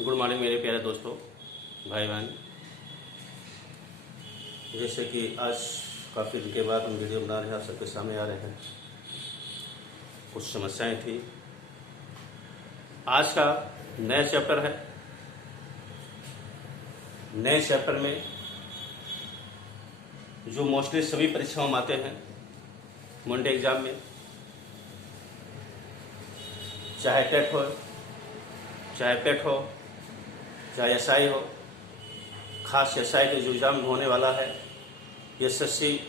Good morning मेरे प्यारे दोस्तों, भाई बहन। जैसे कि आज काफ़ी दिन के बाद हम वीडियो बना रहे हैं, सबके सामने आ रहे हैं। कुछ समस्याएं थी। आज का नया चैप्टर है। नए चैप्टर में जो मोस्टली सभी परीक्षाओं में आते हैं, मंडे एग्जाम में, चाहे टेट हो, चाहे पेट हो, चाहे एसआई हो, खास एसआई का जो एग्ज़ाम होने वाला है, एसएससी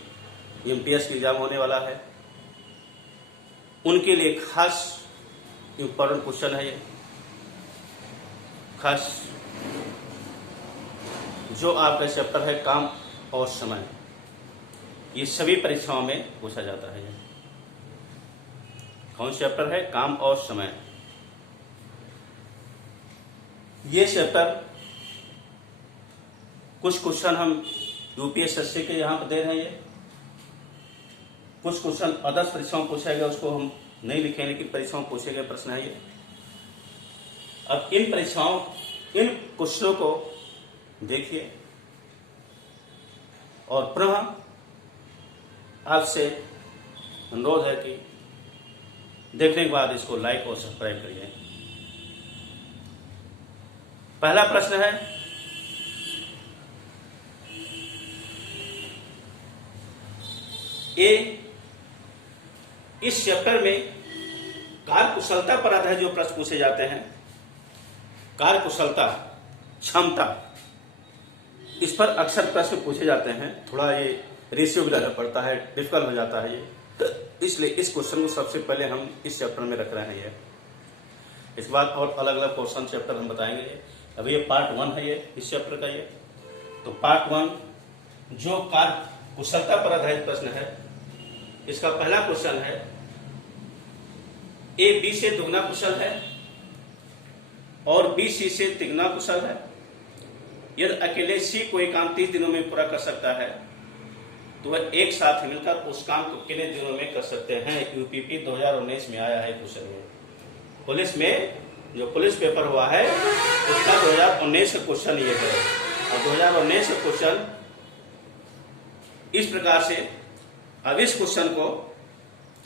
एमटीएस का एग्ज़ाम होने वाला है, उनके लिए खास इम्पोर्टेंट क्वेश्चन है ये। खास जो आपका चैप्टर है काम और समय, ये सभी परीक्षाओं में पूछा जाता है। ये कौन चैप्टर है? काम और समय। ये चैप्टर कुछ क्वेश्चन हम यूपीएसएससी के यहाँ पर दे रहे हैं। ये कुछ क्वेश्चन अदर्स परीक्षाओं में पूछा गया, उसको हम नहीं लिखेंगे, लेकिन परीक्षाओं में पूछे गए प्रश्न है ये। अब इन परीक्षाओं, इन क्वेश्चनों को देखिए और पुनः आपसे अनुरोध है कि देखने के बाद इसको लाइक और सब्सक्राइब करिए। पहला प्रश्न है, इस चैप्टर में कार्यकुशलता पर आधारित जो प्रश्न पूछे जाते हैं, कार्यकुशलता, क्षमता, इस पर अक्सर प्रश्न पूछे जाते हैं। थोड़ा ये रेशियो भी लेना पड़ता है, डिफिकल्ट हो जाता है ये, इसलिए इस क्वेश्चन को सबसे पहले हम इस चैप्टर में रख रहे हैं। ये इसके बाद और अलग अलग क्वेश्चन चैप्टर हम बताएंगे। अभी ये पार्ट 1 है, ये इस चैप्टर का। ये तो पार्ट 1 जो कार्य कुशलता पर आधारित प्रश्न है, इसका पहला क्वेश्चन है, ए बी से दुगना कुशल है और बी सी से तिगुना कुशल है। यदि अकेले सी कोई काम 30 दिनों में पूरा कर सकता है तो वह एक साथ मिलकर उस काम को कितने दिनों में कर सकते हैं। यूपीपी 2019 में आया है क्वेश्चन में। पुलिस में जो पुलिस पेपर हुआ है उसका 2019 का क्वेश्चन ये है। और 2019 का क्वेश्चन इस प्रकार से, अब इस क्वेश्चन को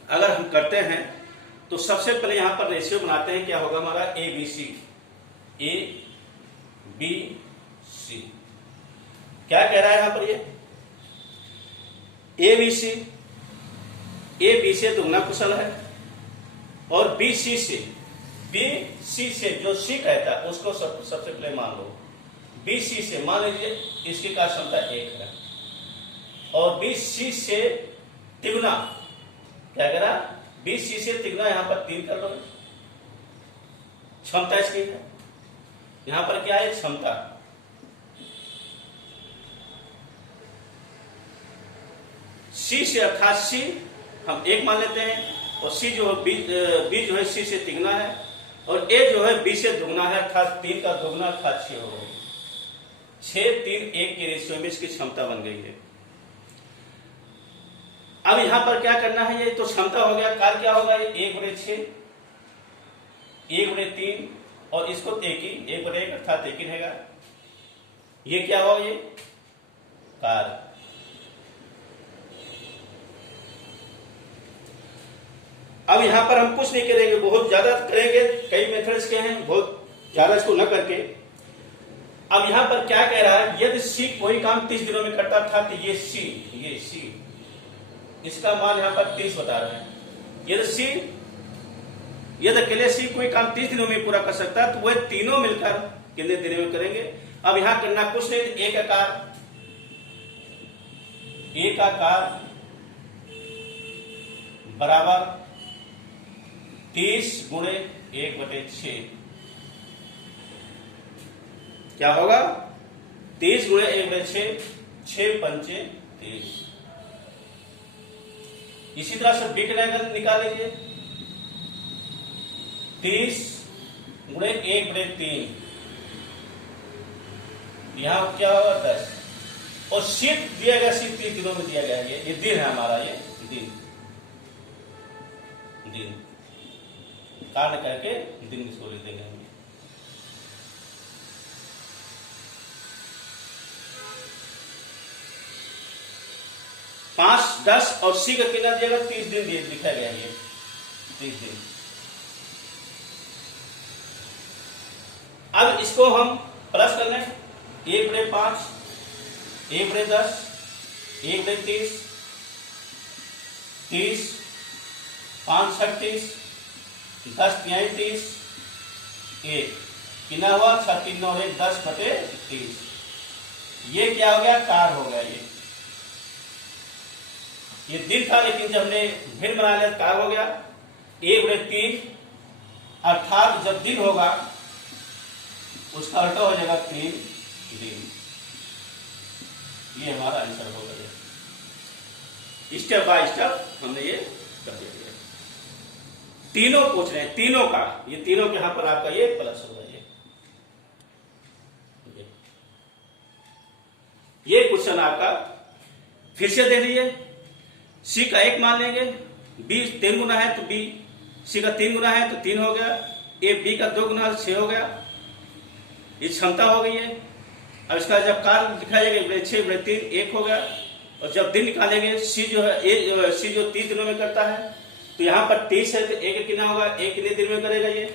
अगर हम करते हैं तो सबसे पहले यहां पर रेशियो बनाते हैं। क्या होगा हमारा? A B C, A B C. क्या कह रहा है यहां पर? ये ए बी से दुगना कुशल है और बी सी से जो सी कहता है उसको सबसे पहले मान लो। बी सी से मान लीजिए इसकी कार्य क्षमता 1 है और बी सी से तिगुना, क्या कह रहा? बी सी से तिगुना यहां पर 3 कर लो। क्षमता इसकी है, यहां पर क्या है? क्षमता। सी से अर्थात सी हम 1 मान लेते हैं और सी जो है बी जो है सी से तिगुना है और ए जो है बी से दुगना है, अर्थात 3 का दुगना अर्थात 6 हो गई। 6, 3, 1 के रेशियो में इसकी क्षमता बन गई है। अब यहां पर क्या करना है? ये तो क्षमता हो गया। कार्य क्या होगा? ये 1/6, 1/3 और इसको 1/1 अर्थात 1 रहेगा। ये क्या होगा? ये कार्य। अब यहां पर हम कुछ नहीं करेंगे, बहुत ज्यादा करेंगे, कई मेथड्स के हैं, बहुत ज्यादा इसको न करके। अब यहां पर क्या कह रहा है? यदि सी कोई काम 30 दिनों में करता था तो ये सी इसका मान यहां पर 30 बता रहे हैं। यदि अकेले सी कोई काम 30 दिनों में पूरा कर सकता है तो वह तीनों मिलकर कितने दिनों में करेंगे? अब यहां करना कुछ नहीं, ए का कार्य बराबर 30 गुणे 1/6। क्या होगा? 30 गुणे 1/6, 6 पंचे 30। इसी तरह से बी का निकाल लीजिए। 30 गुणे 1/3, यहां क्या होगा? 10। और शीट दिया गया, शीट 30 दिनों में दिया गया है। ये दिन है हमारा, ये दिन कारण करके दिन इसको लिख देंगे। 5, 10 और सी का कितना दिएगा 30 दिन लिखा गया है, ये 30 दिन। अब इसको हम प्लस कर लें, 1/5, 1/10, 1/30, 30, 5 6 30, 10 3 30, 1 कितना हुआ 6 3 9 1 10/30। ये क्या हो गया, कार हो गया। ये दिन था, लेकिन जब हमने भिन्न बना लिया कार हो गया। 1/3 अर्थात जब दिन होगा उसका उल्टा हो जाएगा 3 दिन। ये हमारा आंसर हो गया। स्टेप बाय स्टेप हमने ये कर दिया। तीनों पूछ रहे हैं, तीनों का, ये तीनों के यहां पर आपका ये प्लस होगा। ये क्वेश्चन आपका फिर से दे रही है। सी का 1 मान लेंगे, बी 3 गुना है तो बी, सी का 3 गुना है तो 3 हो गया, ए बी का 2 गुना 6 हो गया। ये क्षमता हो गई है। अब इसका जब काल लिखा जाएगा 6/3 1 हो गया। और जब दिन निकालेंगे सी जो है सी जो 30 दिनों में करता है, तो यहाँ पर 30 है तो 1 कितना होगा, 1 कितने दिन में करेगा ये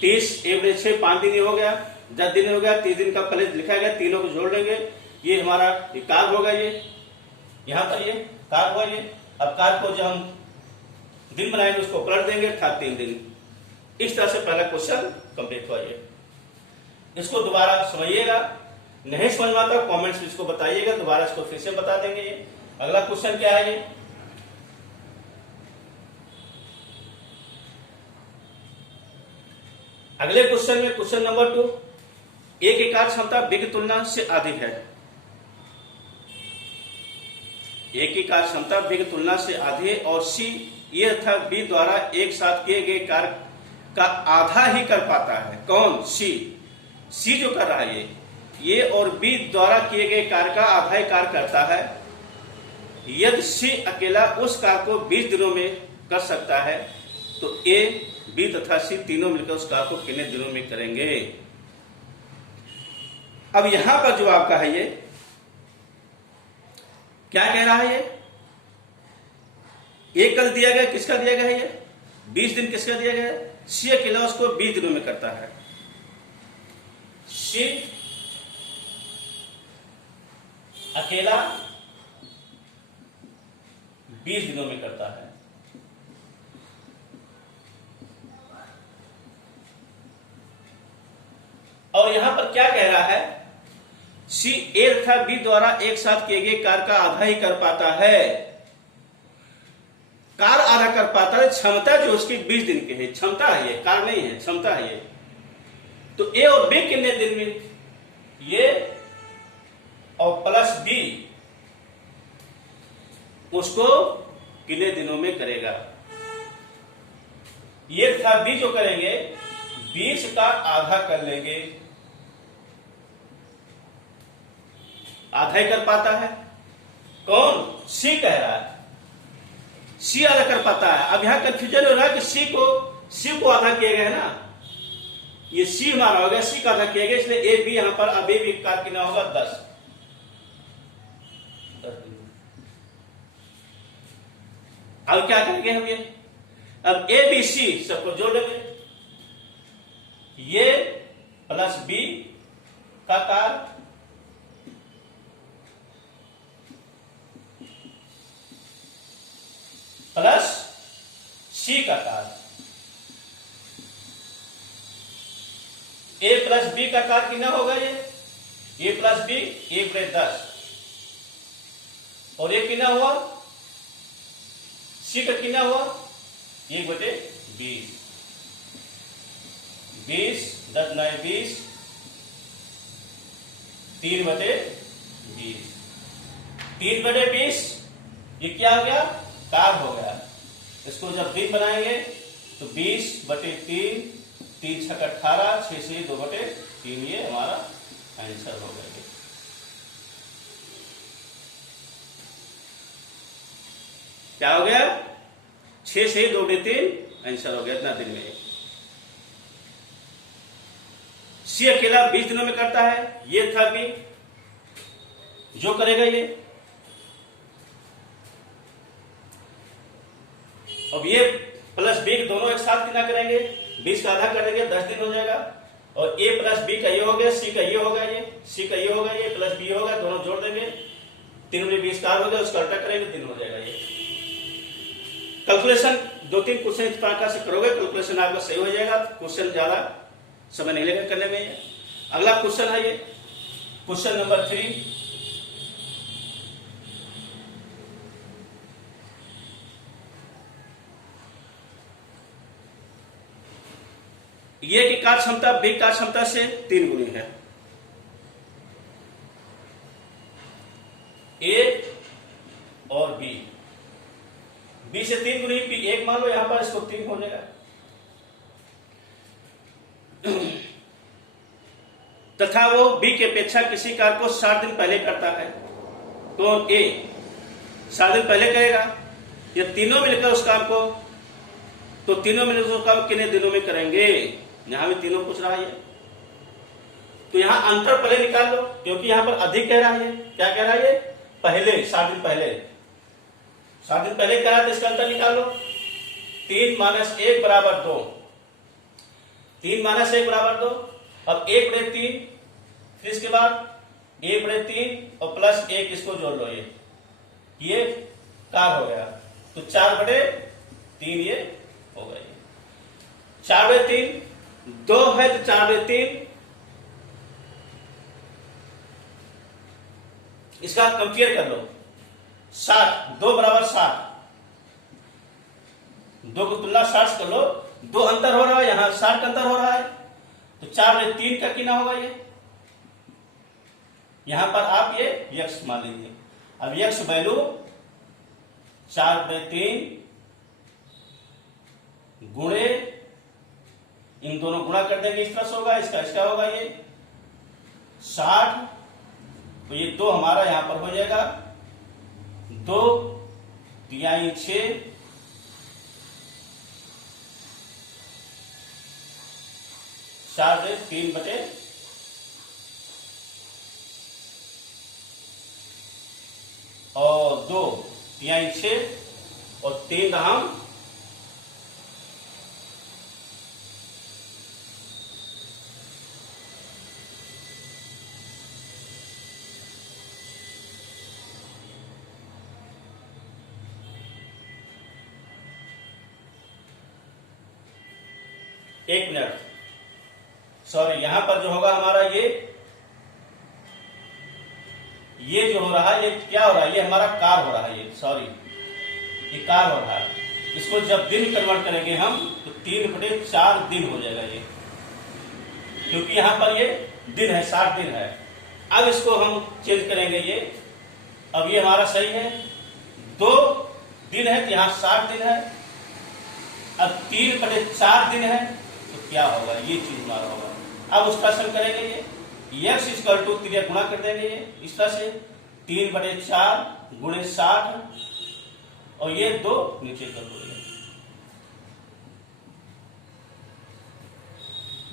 30, 1/6 5 दिन हो गया, 10 दिन हो गया। 30 दिन का पहले लिखा गया, तीनों को जोड़ लेंगे, ये हमारा कार होगा। ये यहाँ पर ये कार हुआ। ये अब कार को जब हम दिन बनाएंगे उसको पलट देंगे, था 3 दिन। इस तरह से पहला क्वेश्चन कंप्लीट हुआ। ये इसको दोबारा समझिएगा, नहीं समझ में आता कमेंट्स में इसको बताइएगा, दोबारा इसको फिर से बता देंगे। ये अगला क्वेश्चन क्या है, ये अगले क्वेश्चन में क्वेश्चन नंबर 2, ए की कार्य क्षमता बी की तुलना से अधिक है। ए की कार्य क्षमता बी की तुलना से आधी है और सी ए तथा बी द्वारा एक साथ किए गए कार्य का आधा ही कर पाता है। कौन, सी जो कर रहा है ये और बी द्वारा किए गए कार्य का आधा ही कार्य करता है। यदि सी अकेला उस कार्य को 20 दिनों में कर सकता है तो ए बी तथा सी तीनों मिलकर उस कार्य को कितने दिनों में करेंगे। अब यहां पर जो आपका है ये क्या कह रहा है, ये एक कल दिया गया, किसका दिया गया है ये 20 दिन, किसका दिया गया है, सी अकेला उसको 20 दिनों में करता है। सी अकेला 20 दिनों में करता है। और यहां पर क्या कह रहा है, सी ए तथा बी द्वारा एक साथ किए गए कार्य का आधा ही कर पाता है। कार्य आधा कर पाता है, क्षमता जो उसकी 20 दिन की है, क्षमता है ये, कार्य नहीं है, क्षमता है ये। तो ए और बी कितने दिन में, ये और प्लस बी उसको कितने दिनों में करेगा। ये तथा बी जो करेंगे 20 का आधा कर लेंगे, आधा ही कर पाता है। कौन, सी कह रहा है, सी आधा कर पाता है। अब यहां कंफ्यूजन हो रहा है कि सी को आधा किया गया है ना, ये सी हमारा हो गया, सी का आधा किया गया, इसलिए ए बी यहां पर अब ए बी का कितना होगा 10। अब क्या करेंगे हम, ये अब ए बी सी सबको जोड़ लेंगे, ये प्लस बी का कार्य प्लस सी का कार्य, ए प्लस बी का कार्य कितना होगा, ये प्लस बी 1/10 और ये कितना हुआ, सी का कितना हुआ 1/20, 20 10 9 20, 3/20, 3/20 ये क्या हो गया, कार्य हो गया। इसको जब दिन बनाएंगे तो 20/3, 3 6 18, 6 से 2/3, ये हमारा आंसर हो गया। क्या हो गया, 6 से 2/3 आंसर हो गया इतना दिन में। सी अकेला 20 दिनों में करता है, ये था बी जो करेगा ये अब ये प्लस बी दोनों एक साथ कितना करेंगे, 20 का आधा कर देंगे, 10 दिन हो जाएगा। और ए प्लस बी का ये हो गया, सी का ये होगा, ये सी का ये होगा, ये प्लस बी होगा, दोनों जोड़ देंगे, 3 में 20 का हो गया, उसका उल्टा करेंगे, 3 हो जाएगा। ये कैलकुलेशन 2-3 क्वेश्चन इस प्रकार से करोगे, कैलकुलेशन आपका सही हो जाएगा, क्वेश्चन ज्यादा समय नहीं लगेगा करने में। अगला क्वेश्चन है ये क्वेश्चन नंबर 3। ये की कार्य क्षमता बी कार्य क्षमता से 3 गुनी है। ए और बी से 3 गुनी, बी 1 मान लो, यहां पर इसको 3 हो जाएगा। तथा वो बी की अपेक्षा किसी कार्य को 60 दिन पहले करता है, तो ए 60 दिन पहले करेगा। या तीनों मिलकर उस काम को, तो तीनों मिलकर उस काम कितने दिनों में करेंगे, यहां भी तीनों पूछ रहा है। तो यहां अंतर पहले निकाल लो, क्योंकि यहां पर अधिक कह रहा है। क्या कह रहा है, पहले 60 दिन पहले, 60 दिन पहले कह रहा है, तो इसका अंतर निकाल लो। 3 - 1 बराबर 2, 3 - 1 बराबर 2। अब 1/3, फिर इसके बाद 1/3 और प्लस 1 इसको जोड़ लो, ये कार हो गया, तो 4/3 ये हो गया। 4/3 2 है, तो 4/3 इसका कंपेयर कर लो। 60, 2 बराबर 60, 2 की तुलना 60 से कर लो, 2 अंतर हो रहा है, यहां 60 का अंतर हो रहा है, तो 4/3 का कितना होगा ये, यहां पर आप ये यक्स मान लीजिए। अब यक्स वैल्यू 4/3 गुणे, इन दोनों गुणा कर देंगे, इस तरह से होगा, इसका होगा ये 60, तो ये 2 हमारा यहां पर हो जाएगा, 2 तिहाई 6, 4/3 और 2 तिहाई 6 और 3 हम 1 मिनट, सॉरी, यहां पर जो होगा हमारा ये जो हो रहा है, ये क्या हो रहा है, ये हमारा कार हो रहा है, ये सॉरी, ये कार हो रहा है। इसको जब दिन कन्वर्ट करेंगे हम, तो 3/4 दिन हो जाएगा ये, क्योंकि यहां पर ये दिन है, 60 दिन है। अब इसको हम चेंज करेंगे, अब ये हमारा सही है, 2 दिन है, तो यहां 60 दिन है। अब 3/4 दिन है, तो क्या होगा, ये चीज हमारा होगा। अब उसका सम करेंगे, ये x इक्वल टू 3 गुणा कर देंगे, ये इस तरह से 3/4 गुणे 60 और ये 2 नीचे कर दो,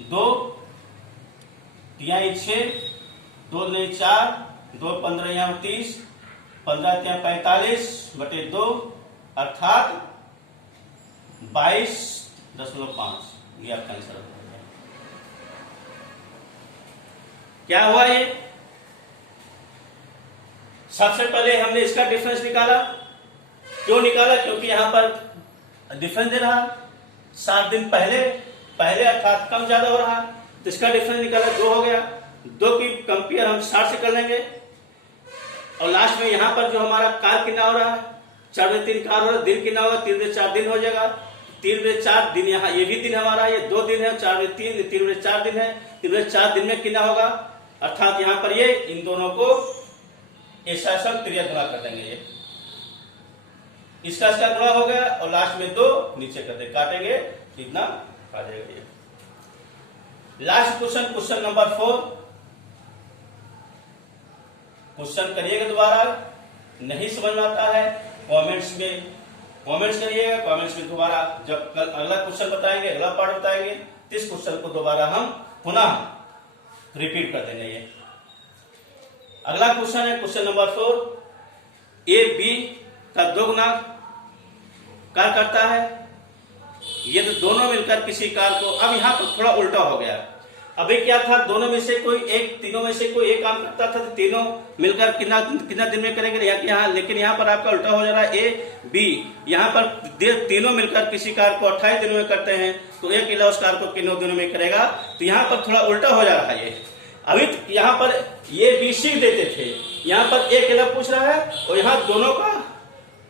2 तिहाई 6, 2 दूनी 4, 2 15 यहाँ 30, 15 ત્યાં 45/2 अर्थात 22.5, ये आपका आंसर होगा। क्या हुआ ये, सबसे पहले हमने इसका डिफरेंस निकाला। क्यों निकाला, क्योंकि यहां पर डिफरेंस दे रहा, 7 दिन पहले अर्थात कम ज्यादा हो रहा, तो इसका डिफरेंस निकाला, 2 हो गया। 2 की कंपेयर हम 60 से कर लेंगे, और लास्ट में यहां पर जो हमारा कार कितना हो रहा है, 4/3 कार हो रहा है, दिन कितना होगा, 3/4 दिन हो जाएगा। 3/4 दिन, यहाँ ये भी दिन हमारा, ये 2 दिन है, 4/3 3/4 दिन है। 3/4 दिन में कितना होगा, अर्थात यहां पर ये इन दोनों को ऐसा क्रिया गुणा कर देंगे, ये इसका गुणा हो गया, और लास्ट में 2 नीचे कर दे, काटेंगे, इतना आ जाएगा ये। लास्ट क्वेश्चन नंबर 4, क्वेश्चन करिएगा दोबारा, नहीं समझ में आता है कमेंट्स करिएगा, कमेंट्स में दोबारा जब कल अगला क्वेश्चन बताएंगे, अगला पार्ट बताएंगे, तो इस क्वेश्चन को दोबारा हम पुनः रिपीट कर देंगे। ये अगला क्वेश्चन है क्वेश्चन नंबर 4, ए बी का 2 गुना कार्य करता है। यदि दोनों मिलकर किसी कार्य को, अब यहाँ पर थोड़ा उल्टा हो गया। अभी क्या था, दोनों में से कोई एक, तीनों में से कोई एक काम करता था तो तीनों मिलकर कितना दिन में करेंगे यहाँ, लेकिन यहाँ पर आपका उल्टा हो जा रहा है। ए बी, यहाँ पर तीनों मिलकर किसी कार्य को 28 दिनों में करते हैं तो एक अकेला उस कार्य को कितने दिनों में करेगा। तो यहाँ पर थोड़ा उल्टा हो जा रहा है। ये अभी यहाँ पर ये बी सी देते थे, यहाँ पर एक अकेला पूछ रहा है और यहाँ दोनों का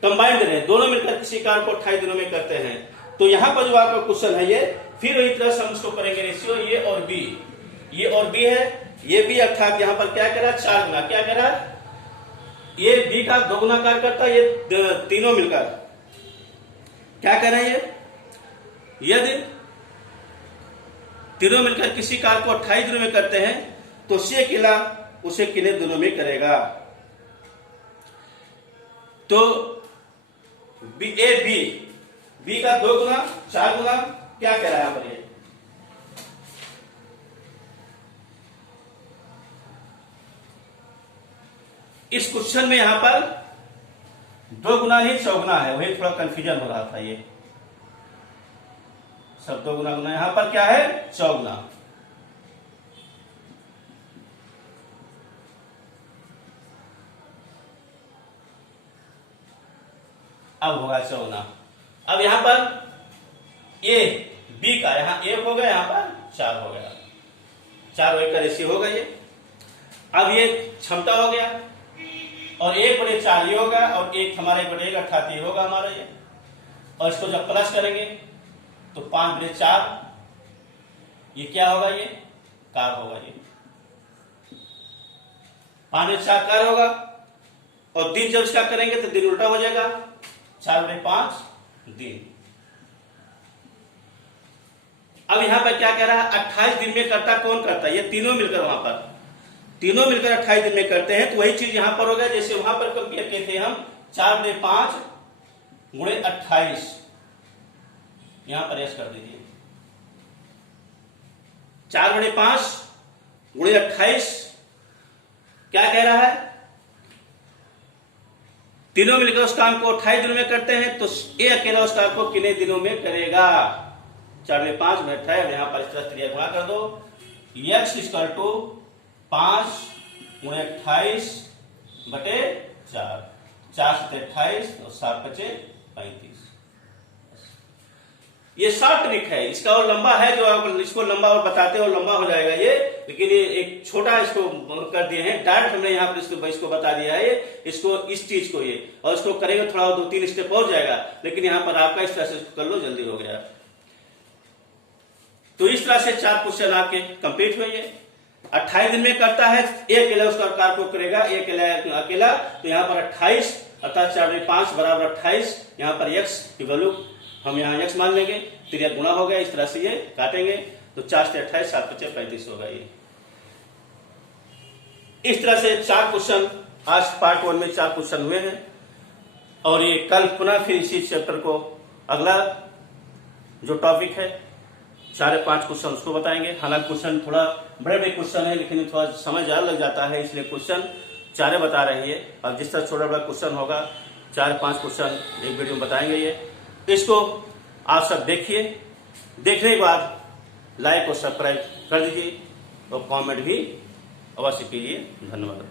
कंबाइंड दे रहे हैं, दोनों मिलकर किसी कार्य को 28 दिनों में करते हैं। तो यहाँ पर जो आपका क्वेश्चन है ये, फिर वही तरह से हम इसको करेंगे रेशियो ये और बी, ये और बी है, ये बी, अर्थात यहाँ पर क्या करा, 4 गुना, क्या करा, ये बी का 2 गुना कार्य करता है, ये तीनों मिलकर क्या कर रहे हैं। यदि तीनों मिलकर किसी कार्य को 28 दिनों में करते हैं तो से अकेला उसे कितने दिनों में करेगा। तो बी का 2 गुना 4 गुना क्या कह रहा है यहाँ पर, ये इस क्वेश्चन में यहां पर 2 गुना नहीं 4 गुना है, वही थोड़ा कंफ्यूजन हो रहा था। ये सब 2 गुना गुना, यहां पर क्या है 4 गुना। अब होगा 4 गुना। अब यहां पर ए बी का, यहां 1 हो गया, यहां पर 4 हो गया, 4 एक का रेशियो होगा ये। अब ये क्षमता हो गया और 1/4 ये होगा और 1 हमारे 1/1 अर्थात ये होगा हमारा ये। और इसको जब प्लस करेंगे तो 5/4 ये क्या होगा, ये कार होगा, ये 5/4 कार होगा। और दिन जब इसका करेंगे तो दिन उल्टा हो जाएगा, 4/5 दिन। अब यहां पर क्या कह रहा है, 28 दिन में करता, कौन करता है, ये तीनों मिलकर, वहां पर तीनों मिलकर 28 दिन में करते हैं। तो वही चीज यहां पर होगा, जैसे वहां पर कंपेयर किए थे हम, 4/5 गुणे 28, यहां पर ऐसे कर दीजिए, 4/5 गुणे 28 क्या कह रहा है, तीनों मिलकर उस काम को 28 दिनों में करते हैं तो ये अकेला उस काम को कितने दिनों में करेगा। 4/5 गुणे 28, यहां पर इस तरह क्रिया गुणा कर दो, x = 5 गुणे 28 बटे 4, 4 से 28 और 7 बचे 35। ये शॉर्ट ट्रिक है, इसका और लंबा है, जो इसको लंबा और बताते हो लंबा हो जाएगा ये, लेकिन ये एक छोटा इसको कर दिए हैं, डायरेक्ट हमने यहाँ पर इसको बता दिया है, इसको इस चीज को ये, और इसको करेंगे थोड़ा 2-3 स्टेप और जाएगा, लेकिन यहाँ पर आपका इस तरह से कर लो, जल्दी हो गया। तो इस तरह से 4 क्वेश्चन आपके कंप्लीट हुए। 28 दिन में करता है, एक अकेला उसका कार्य को करेगा, एक अकेला, तो यहाँ पर 28 अर्थात 4/5 बराबर 28, यहाँ पर x की वैल्यू हम यहाँ x मान लेंगे, तो यह गुणा हो गया, इस तरह से ये काटेंगे तो 4 से 28, 7 बचे 35 होगा ये। इस तरह से 4 क्वेश्चन आज पार्ट 1 में 4 क्वेश्चन हुए हैं, और ये कल पुनः फिर इसी चैप्टर को अगला जो टॉपिक है 4-5 क्वेश्चन उसको बताएंगे। हालांकि क्वेश्चन थोड़ा बड़े क्वेश्चन है, लेकिन थोड़ा समय ज्यादा लग जाता है, इसलिए क्वेश्चन 4 बता रहे हैं। और जिस तरह छोटा बड़ा क्वेश्चन होगा 4-5 क्वेश्चन एक वीडियो में बताएंगे ये। इसको आप सब देखिए, देखने के बाद लाइक और सब्सक्राइब कर दीजिए और कमेंट भी अवश्य कीजिए। धन्यवाद।